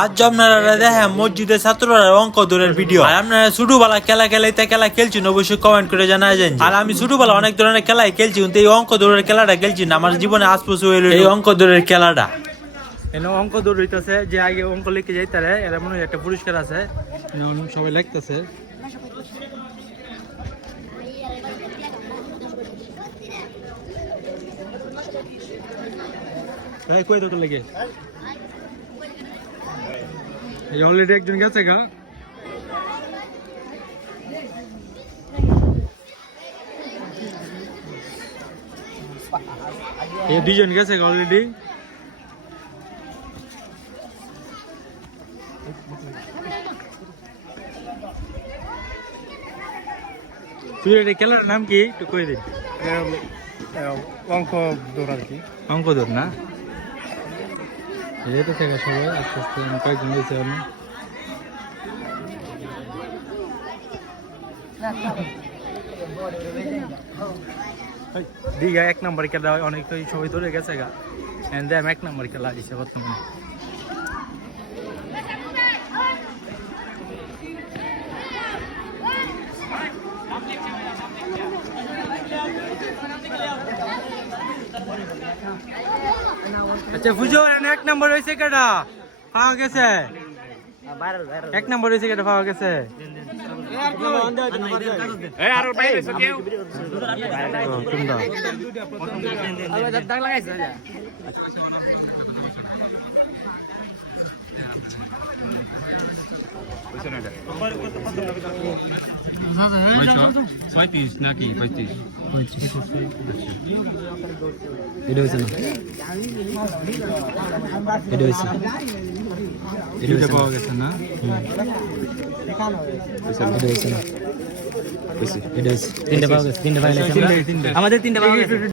আজ যে আপনারা দেখেন মসজিদের ছাত্ররা অঙ্ক দূরের ভিডিও আর আপনারা ছোটবেলা খেলা খেলাইতে খেলা খেলছেন অবশ্যই কমেন্ট করে জানা যায় আর আমি ছোটবেলা অনেক ধরনের খেলাই খেলছি কিন্তু এই অঙ্ক দূরের খেলাটা খেলছি না। আমার জীবনে আজ হয়ে হইল এই অঙ্ক দূরের খেলাটা। এনে অঙ্ক দৌড় হইতেছে যে আগে অঙ্ক লিখে যাইতারে এরা মনে হয় একটা পুরস্কার আছে। সবাই লিখতেছে। ভাই কই তো লেগে? এই অলরেডি একজন গেছে গা। এই দুজন গেছে অলরেডি তুই এটা খেলার নাম কি? একটু কই দিন অঙ্ক দৌড় আর কি। অঙ্ক ধর না? এই তো থেকে সবাই আস্তে আস্তে কয়েকজন গেছে আমি। দীঘা এক নম্বর খেলা, অনেক তো সবাই ধরে গেছে গা। এন্ড দেম এক নম্বর খেলা দিছে বর্তমানে। আচ্ছা বুঝো এক নম্বর হয়েছে কেটা পাওয়া গেছে। এক নম্বর হয়েছে কেটা পাওয়া গেছে। ও, তোমরা। ছয়ত্রিশ নাকি পঁয়ত্রিশ? এটা হয়েছে না এটা হয়েছে দুইটা পাওয়া গেছে না এটা হয়েছে না এটা হয়েছে তিনটে পাওয়া গেছে তিনটে পাওয়া গেছে তিনটে তিনটে আমাদের তিনটা পাওয়া গেছে।